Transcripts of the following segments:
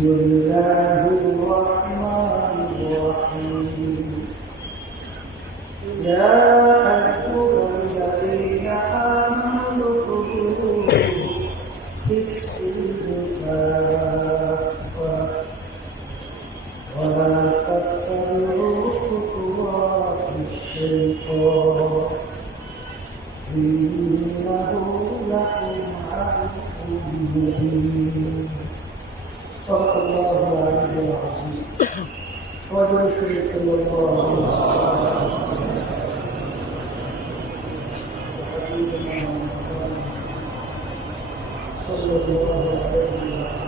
بسم Thank you.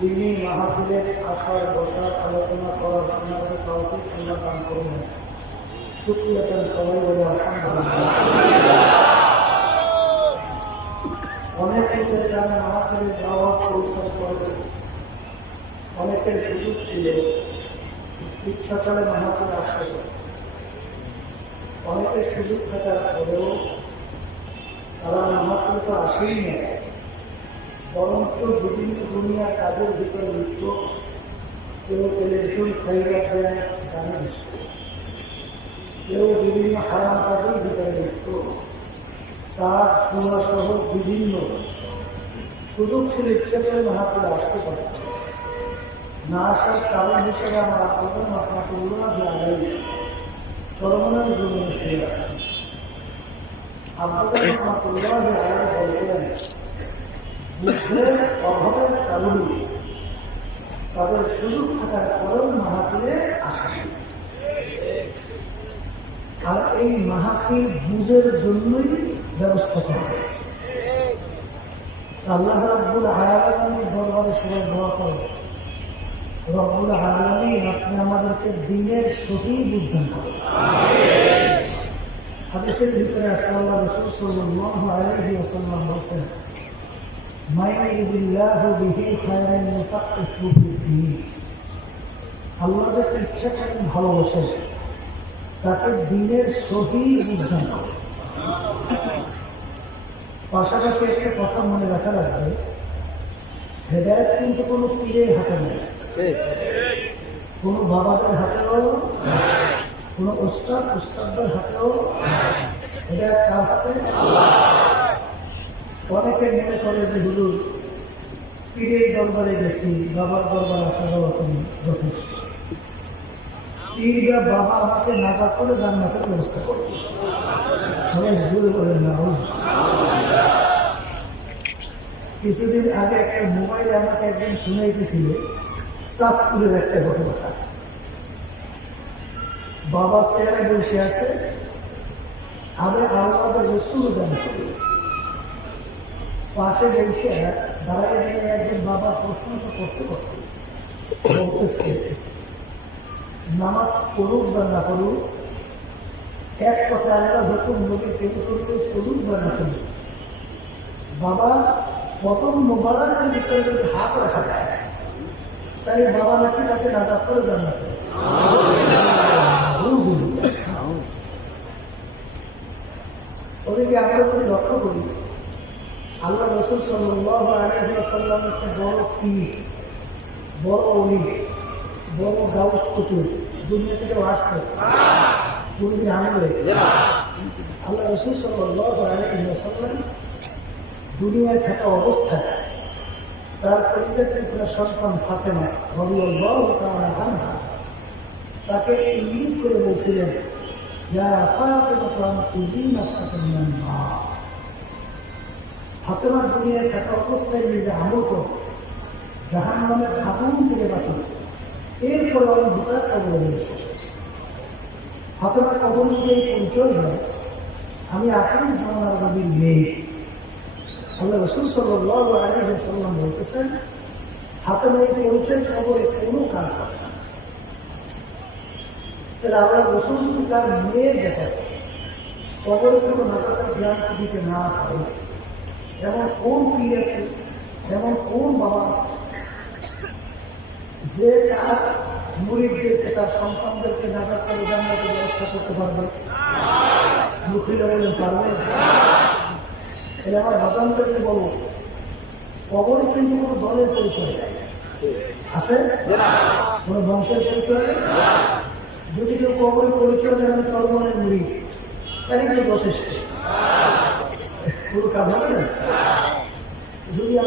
তিনি মাহাবীরের আসার বসার আলোচনা করার আপনাকে কাউকে ঠান্ডা দান করুন। শুক্রিয়া তার সবাই, বলে অনেক যারা মাহাবীরের যাওয়ার পরিশ্রম করবে অনেকের সুযোগ ছিল, ইচ্ছাকালে মাহাবীর আসতে অনেকের সুযোগ থাকার পরেও তারা মাহাত্ম তো আসেই না বরঞ্চ বিভিন্ন দুনিয়ার কাজের ভিতরে লিপ্ত কেউ টেলিভিশন খাইয়া খায় জানেন কেউ বিভিন্ন হারাম কাজের ভিতরে লিপ্ত। তার সহ বিভিন্ন। সুযোগ ছিল ইচ্ছে করে মাহাপুরে আসতে পারছে না আসার কারণ হিসেবে আমার আপনাদের আপনাকে যে আগাই চরমনের জন্য শুয়ে আসেন আপনাদের রহমতুল্লাহ আলাই বলতেন বুদ্ধের অভাবের কারণে তাদের সুযোগ থাকার পরেও মাহাতিরে আসে আর এই মাহাতির বুঝের জন্যই ব্যবস্থা করা হয়েছে আল্লাহ রব্বুল আয়ালামের দরবারে সবাই দোয়া করে রব্বুল আয়ালামী আপনি আমাদেরকে দিনের সঠিক বুঝবেন করেন হাদিসের ভিতরে আল্লাহ রসুল সাল্লাল্লাহু আলাইহি ওয়াসাল্লাম বলেন খায়রান ইউতাক্কিফু ফিদ্দীন আল্লাহ যাকে ইচ্ছা করেন ভালোবাসেন তাকে দিনের সহি পাশাপাশি একটা কথা মনে রাখা লাগবে, হেদায়ত কিন্তু কোনো পীরের হাতে নেই। কোনো বাবাদের হাতেও, কোনো উস্তাদ উস্তাদদের হাতেও এটা কার হাতে? অনেকে মনে করে যে, হুজুর, পীরের দরবারে গেছি, বাবার দরবার আসা তুমি যথেষ্ট। পীর বাবা আমাকে নাজা করে জান্নাতের ব্যবস্থা করবে। সবাই জোরে বলেন না কিছুদিন আগে একটা মোবাইলে আমাকে একজন শুনাইতেছিল, চাঁদপুরের একটা ঘটনা। বাবা চেয়ারে বসে আছে আমি আলাদা রসুল জানছি পাশে বসে দাঁড়ায় দাঁড়িয়ে একজন বাবা প্রশ্ন তো করতে করতে বলতেছে, নামাজ করুক বা না করুক এক কথা আলাদা হুকুম নবী কেউ করবে করুক বা না করুক বাবা প্রথম মোবারকের ভিতরে যদি হাত রাখা যায় তাই বাবা নাকি তাকে নাজাত করে জানাতে ওদিকে আমরা যদি লক্ষ্য করি আল্লাহ রসুল হচ্ছে বড় পীর বড় অলি, বড় গাউস কুতুর দুনিয়া থেকে আসছে। আল্লাহ রসুল সাল্লাহ আলহাম দুনিয়ায় থাকা অবস্থায় তার পরিচয় সন্তান রবি আল্লাহ তাকে ইঙ্গিত করে বলছিলেন যা ফাতেমা তো আমি তুই না ফাতেমা দুনিয়ায় থাকা অবস্থায় নিজে কর। জাহান নামের আগুন থেকে বাঁচল এরপরে আমি দুটার কবলে রয়েছে ফাতেমা কবল দিয়ে পরিচয় হয়, আমি আঠারো জামানার নবীর মেয়ে আল্লাহ রসুল সাল্লাহ আলী সাল্লাম বলতেছেন হাতে মেয়ে পরিচয় খবরে কোনো কাজ হবে তাহলে আল্লাহ রসুল তার মেয়ের দেখা কবরে কোনো নাচাতে জ্ঞান দিতে না হয় যেমন কোন পীর আছে যেমন কোন বাবা আছে। যে তার মুরিদদেরকে তার সন্তানদেরকে নাজাত করে জান্নাতের ব্যবস্থা করতে পারবে। মুখিরা পারবে। তাহলে আমার বাজানদেরকে বলব কবরে কিন্তু কোনো দলের পরিচয় আছে? কোনো বংশের পরিচয় যদি কেউ কবরের পরিচয় দেন আমি চরমনের মুড়ি তাই যথেষ্ট। পুরো কাজ হবে না।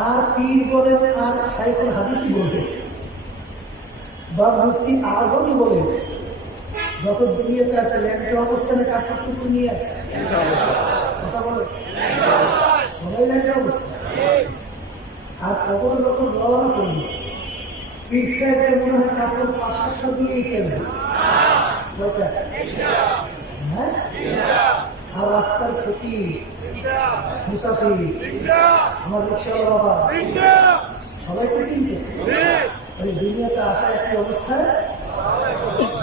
আর পীর বলেন আর সাইকুল হাদিসই বলবেন বা মুফতি আজমই বলেন যখন দুনিয়াতে আসে ল্যান্ডের অবস্থানে কাঠপত্র নিয়ে আসছে কথা বলে? সবাই ল্যান্ডের অবস্থা। আর কখনো যখন রওনা করবে পীর সাহেবের মনে হয় কাপড় পাঁচ সাতটা দিয়েই কেনা? হ্যাঁ? আর রাস্তার ক্ষতি। মুসাফির। আমার রিক্সাওয়ালা বাবা। সবাই কিনছে। দুনিয়াতে আসা একটি অবস্থায়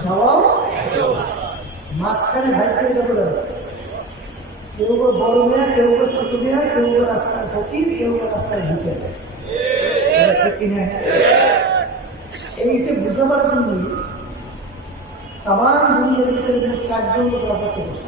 যাওয়াও? মাঝখানে ভাই কেউ যাবে কেউ বা বড় মেয়া, কেউ বা ছোট মেয়া, কেউ বা রাস্তার ফকির কেউ বা রাস্তায় ঢুকে কিনা এইটা বুঝাবার জন্যই তাম দুনিয়ার ভিতরে চারজন করছে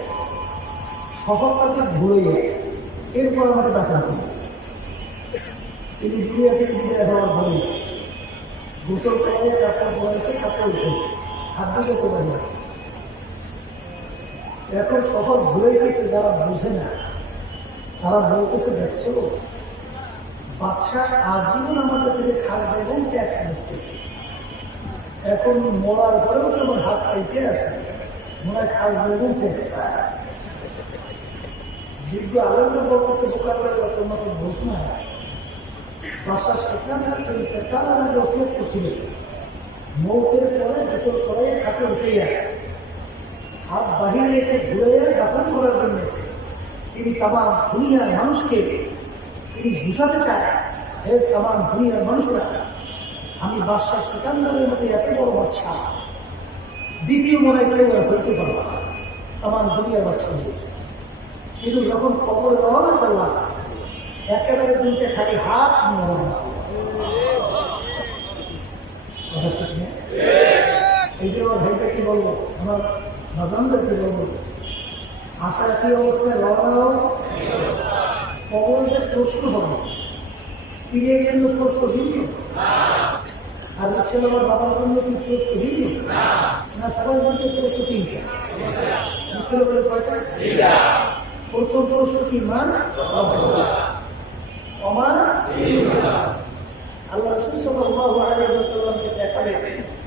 সহকারকে ঘুরে যায়। এরপর আমাকে করে তিনি দুনিয়া থেকে পরে গোসল পরাইছে কাপড় উঠেছে হাত দুটো করে যায় এখন শহর ঘুরে গেছে, যারা বুঝে না, তারা বলতেছে দেখছ বাচ্চা আজীবন আমাদের থেকে খাস এবং ট্যাক্স দিচ্ছে এখন মরার পরেও কেমন হাত পাইতে আছে? মনে খাস এবং ট্যাক্স দিব্য আনন্দ বলতেছে বোকা করে তোমার ভাষা সেখানে তার আমাদের অসুখ করছিল মৌতের পরে খাতে উঠে যায়। হাত বাহিরে রেখে ঘুরে দাফন করার জন্য। তিনি তামাম দুনিয়ার মানুষকে তিনি বুঝাতে চায়, হে তামাম দুনিয়ার মানুষরা, আমি বাদশাহ সিকান্দারের মধ্যে এত বড় বাচ্চা। দ্বিতীয় মনে কেউ হইতে পারবে তামাম দুনিয়ার বাচ্চা হয়েছে কিন্তু যখন কবর রওনা করলাম একেবারে দুইটা খালি হাত? এই যে আমার ভাইটা কি বলব আমার বাজানদেরকে বলব আশার কি অবস্থায় রওনা হোক কবরে প্রশ্ন হবে ফিরে জন্য প্রশ্ন ভিন্ন আর হচ্ছে আমার বাবার জন্য কি প্রশ্ন ভিন্ন না সবার জন্য প্রশ্ন তিনটা পারবে কয়টা? কি আল্লাহ রসুল সাল্লাল্লাহু আলাইহি ওয়াসাল্লামকে দেখাবে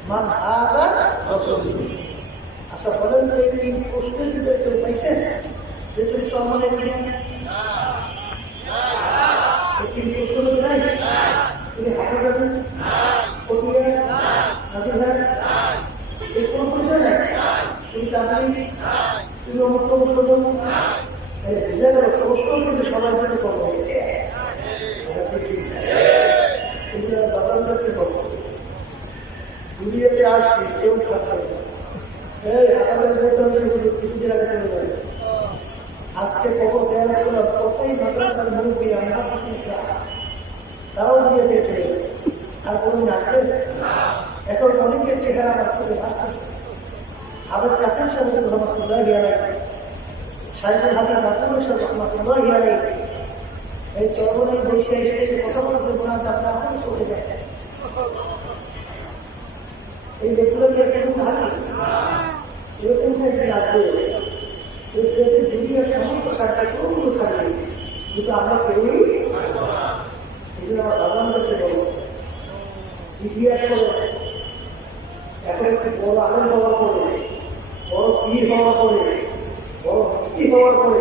মান হাদা রাসূলুল্লাহ আচ্ছা বলেন তো এই তিন প্রশ্নের ভিতরে কেউ পাইছেন? যে তুমি সম্মানের দিন? এই তিন প্রশ্ন তো নাই। তুমি হাতে তুমি তাড়াতাড়ি তুমি অমুক বুঝে গেল প্রশ্ন কিন্তু সবার জন্য বাজারকে করব দুনিয়াতে আসছি, কেউ থাকবে না। এই আমাদের বেতন কিছুদিন আগে চলে যাবে আজকে খবর দেওয়ার জন্য কতই মাদ্রাসার মুরব্বী আমরা তারাও দুনিয়াতে চলে আর কোনো আসবে এখন অনেকের চেহারা আমার চলে আসতেছে আবেদ কাসেম সাহেব হিয়ালাই সাহেবের হাতে সাহেব রহমতুল্লাহ এই চরমনাই বৈশে এসে এসে কথা বলেছে বোনা যাত্রা এখন চলে যায় এই ব্যক্তিগুলোকে কেন ভালো এরকম একটা লাগবে দুনিয়ার সমস্ত কাজটা খুব থাকে। কিন্তু আমরা কেউই এই জন্য আমার বাবানদেরকে বলব ইতিহাস করে। এখন একটু বড় আনন্দ হওয়ার পরে, বড় ভিড় হওয়ার পরে ভক্তি হওয়ার পরে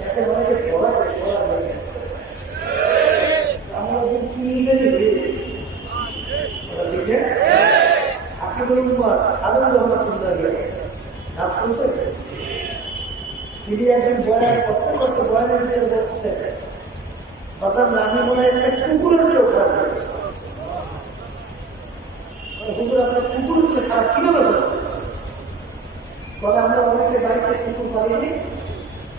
এখন অনেকে পড়া পড়া যায় আমরা যদি কিনে হয়ে আছে হাকিমুল উম্মার আনন্দ রহমতুল্লাহ নাম শুনছেন তিনি একদিন বয়ান করতে করতে বয়ানের ভিতরে বলতেছেন হয় একটা হয়ে গেছে অনেকে বাড়িতে কুকুর পালিয়ে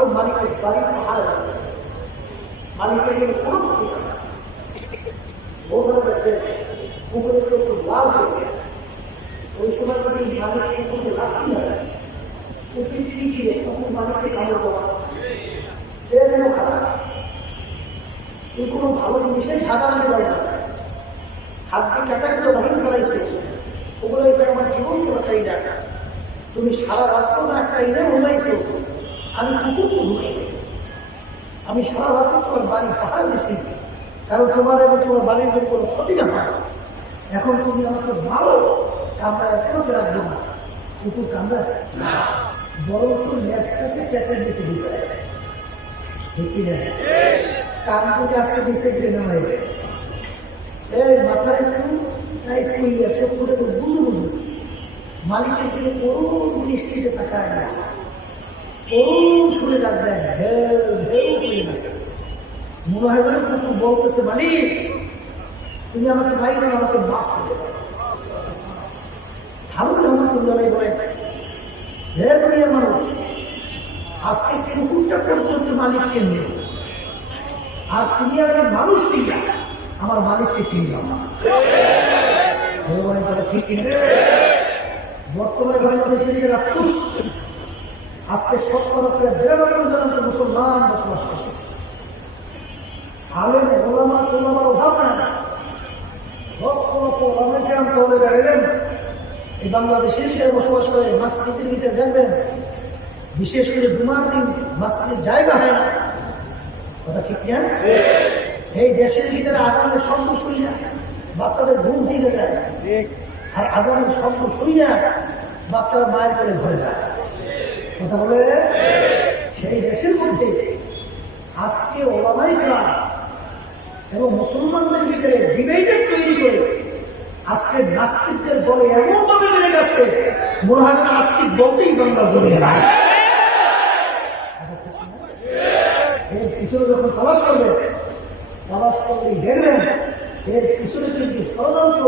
তো মালিকের বাড়ি পাহাড় মালিকের কোনো চোখ লাল হয়ে ওই সময় যদি মালিক রাখি না কুকুর মালিককে সে খারাপ। তুই কোনো ভালো জিনিসের ঢাকা মানে যাবে না। হাত দিয়ে ক্যাটাগুলো বাহির করাইছে ওগুলো আমার জীবন কোনো চাই না। তুমি সারা রাত্র না একটা ইনে ঘুমাইছো আমি কুকুর ঘুমাই আমি সারা রাত্র তোমার বাড়ি পাহাড় দিছি। কারণ তোমার এবং তোমার বাড়ির যদি কোনো ক্ষতি না হয়। এখন তুমি আমাকে মারো আমরা কেন রাখব না? কুকুর কামড়ায়? বরং তো ম্যাচটাকে চেপে দিতে দিতে ঠিক না কান আজকে দিছে ট্রেনে এই মাথা একটু তাই খুইয়া সব করে বুঝু বুঝু। মালিকের দিকে করুণ দৃষ্টিতে তাকায় না। বলতেছে, মালিক, তুমি আমাকে ভাই না, আমাকে মাফ করে হারুন রহমতুল্লাহ বলেন হে দুনিয়ার মানুষ, আজকে কুকুরটা পর্যন্ত মালিককে নিয়ে আর তুমি আমি মানুষ নিয়ে আমার মালিককে চিনলাম না। ভগবানের কথা ঠিক কিনা বর্তমানে বাংলাদেশের যে রাক্ষস আজকে শতকরা প্রায় বিরানব্বই জন মুসলমান বসবাস করে আলেম ওলামা তোলামার অভাব না লক্ষ লক্ষ ওলামাকে আমি বেড়ালেন এই বাংলাদেশের ভিতরে বসবাস করে, মাসজিদের ভিতরে দেখবেন, বিশেষ করে জুমার দিন মাসজিদের জায়গা হয় না। কথা ঠিক না? এই দেশের ভিতরে আগামের শব্দ শুনি না, বাচ্চাদের ঘুম দিতে যায়। আর আগামের শব্দ শুনি না, বাচ্চারা মায়ের করে ঘরে যায়। কথা বলে? সেই দেশের মধ্যে আজকে ওলামাই ক্লাব এবং মুসলমানদের ভিতরে ডিবেটেড তৈরি করে আজকে নাস্তিকদের বলে এমন ভাবে বেড়ে গেছে, মনে হয় নাস্তিক বলতেই বাংলার জমিয়ে না এর পিছনে যখন তালাশ করবে তালাশ করলে দেখবেন এর পিছনে কিন্তু ষড়যন্ত্র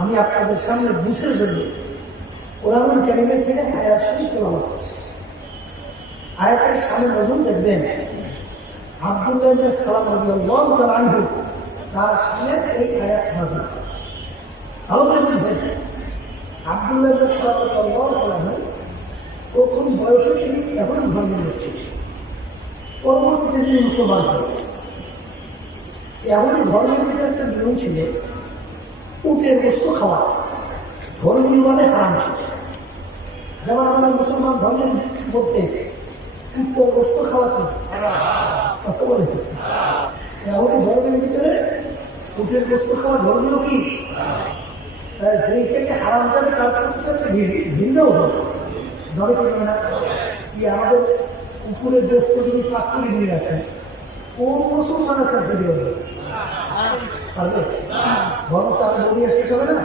আমি আপনাদের সামনে বুঝের জন্য কোরআন ক্যারিমের থেকে আয়াত শরীফ তেলাওয়াত করছি। আয়াতের সামনে নজর দেখবেন আব্দুল্লাহ সালাম তার সামনে এই আয়াত আব্দুল্লাহ সালাম রাদিয়াল্লাহু তাআলা আনহু প্রথম বয়সে তিনি এখন ধর্ম হচ্ছে পরবর্তীতে তিনি মুসলমান হয়ে এমনই ধর্মের ভিতরে একটা নিয়ম ছিল, উটের গোস্ত খাওয়া। ধর্মীয় মানে হারাম ছিল। যেমন আমাদের মুসলমান ধর্মের মধ্যে উটের গোস্ত খাওয়া কথা বলে এমনই ধর্মের ভিতরে উটের গোস্ত খাওয়া ধর্মীয় কি? তাই সেই থেকে হারাম করে তার প্রতি একটা ভি- ভিন্ন ধরে না কি আমাদের উপরের গোস্ত যদি পাকুড়ি নিয়ে আসেন কোন মুসলমান আছে ফিরে হবে? হবে না।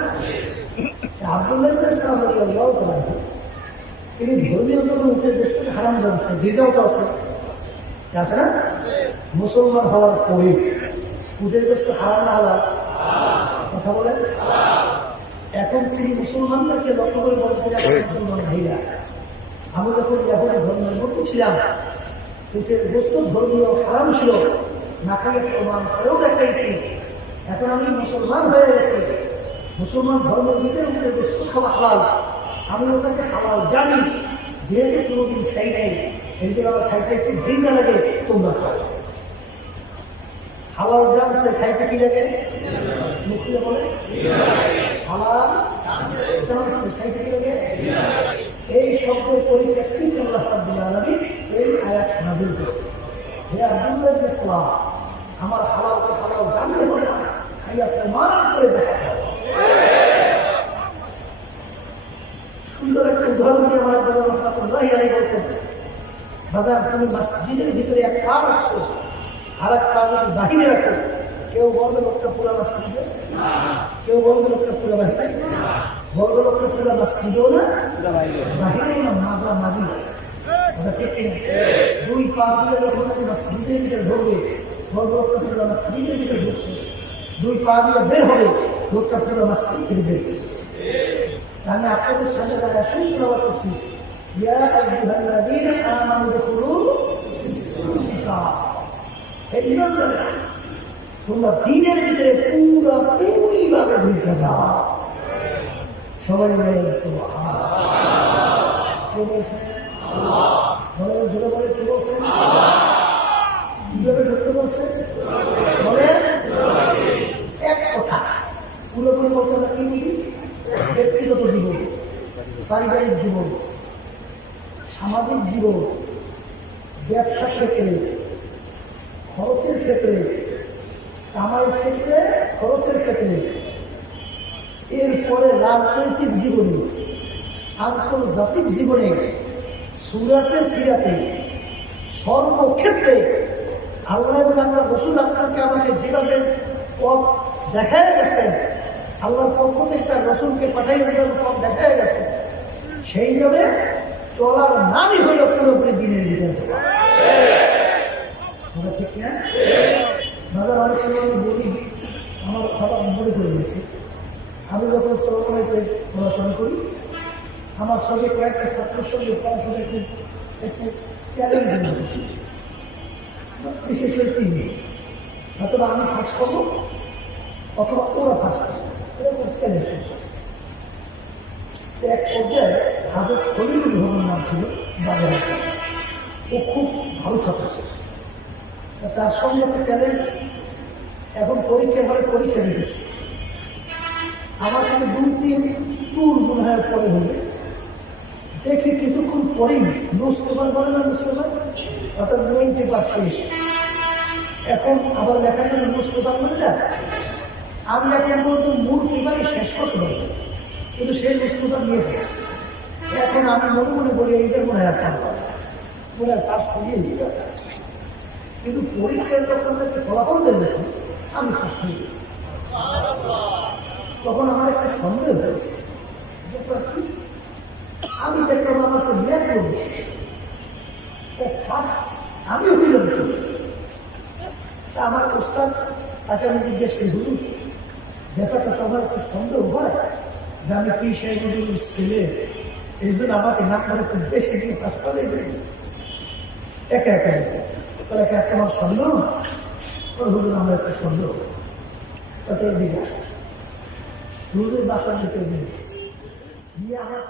দেশ হারাম মুসলমান হওয়ার পরে উঠে দেশ হারাম না হওয়ার কথা বলে এখন তিনি মুসলমানদেরকে লক্ষ্য করে বলছিলেন মুসলমান ভাইরা আমি যখন এখন ধর্মের মধ্যে ছিলাম উটের গোস্ত ধর্মীয় হারাম ছিল না খালে প্রমাণ করেও দেখাইছি। এখন আমি মুসলমান হয়ে গেছি। মুসলমান ধর্মের ভিতরে উঠে গোস্ত খাওয়া হালাল আমি ওটাকে হালাল জানি যেহেতু কোনোদিন খাই নাই এই যে আমার খাইতে একটু ভিন্ন লাগে তোমরা খাও। হালাল জানছে খাইতে কি লাগে? মুখে বলে এই শব্দের পরিপ্রেক্ষিতে এই আয়াত নাযিল করেছেন। হে আব্দুল্লাহ আমার হালালকে হালাল জানতে হবে না খাইয়া প্রমাণ করে হবে সুন্দর একটা উদাহরণ দিয়ে আমার রহমাতুল্লাহ আলী বলতেন বাজার মসজিদের ভিতরে এক পা রাখছো আর এক পা বাহিরে রাখো কেউ বলবে লোকটা পুরা মসজিদে? কেউ বলবে লোকটা পুরা বাহিরে? বলবে লোকটা পুরা মসজিদেও না? বাহিরেও না মাজা মাঝি? দুই পা দিলে যখন আপনি মসজিদের ভিতরে ঢুকবে বলবে লোকটা পুরা মসজিদের ভিতরে ঢুকছে। দুই পা দিয়ে বের হবে, লোকটা পুরা মসজিদ থেকে বের হয়েছে আমি আপনাদের সামনে তারা শুনতে দেওয়া করছি ফিসসালাহ হে ঈমানদাররা তোমরা দিনের ভিতরে পুরা পুরি ভাবে ঢুকে যাও। সবাই বলে এক কথা। পুরোপুরি পারিবারিক জীবন, সামাজিক জীবন ব্যবসা ক্ষেত্রে, খরচের ক্ষেত্রে কামাই ক্ষেত্রে খরচের ক্ষেত্রে। এরপরে রাজনৈতিক জীবনে, আন্তর্জাতিক জীবনে, সুরাতে সিরাতে, সর্বক্ষেত্রে আল্লাহ এবং আল্লাহ রসুল আপনাকে আমাকে যেভাবে পথ দেখায় গেছেন, আল্লাহর পক্ষ থেকে তার রসুলকে পাঠাই দেওয়ার পথ দেখায় গেছে সেইভাবে চলার নামই হইল পুরোপুরি দিনের কথা ঠিক না? দাদা অনেক সময় বলি আমার খাবার মনে করে দিয়েছি আমি যখন শ্রমণে পড়াশোনা করি আমার সঙ্গে কয়েকটা ছাত্রের সঙ্গে পড়াশোনা একটু চ্যালেঞ্জিং বিশেষ করে হয়তো আমি ফাঁস করব অথবা ওরা ফার্স্ট এরকম চ্যালেঞ্জ এক পর্যায়ে হাজার শরীর ভ্রমণ নাম ছিল বাজারে ও খুব ভালো ছাত্র তার সঙ্গে চ্যালেঞ্জ এখন পরীক্ষা হলে পরীক্ষা দিতেছি। আমার কাছে দুই, তিন টুর হয় পরে হবে। দেখি কিছুক্ষণ পরেই নিউজ পেপার বলে না নিউজ পেপার অর্থাৎ পেপার শেষ। এখন আবার লেখা গেল নিউজ পেপার না? আমি এখন বলছি মূল পেপারই শেষ করতে পারি কিন্তু সেই নিউজ পেপার নিয়ে এখন আমি মনে মনে বলি এইটার মনে হয় একটা মনে হয় পাশ করিয়ে দিতে। কিন্তু পরীক্ষায় যখন একটা ফলাফল বেরোছি আমি গেছি তখন আমার একটা সন্দেহ হয়েছে আমি দেখলাম আমার সে বিরাট করব আমি অভিযোগ করি তা আমার প্রস্তাব তাকে আমি জিজ্ঞেস করি, হুজুর, ব্যাপারটা তো আমার একটু সন্দেহ হয় যে আমি কি সেই হুজুরের ছেলে। এই জন্য আমাকে নাম্বার একটু বেশি দিয়ে হাসপাতালে একা একা তাহলে একা একটা আমার সন্দেহ? না ওর হুজুর আমার একটা সন্দেহ। তাতে এদিকে আসে। হুজুর বাসার দিকে নিয়ে গেছে। আমার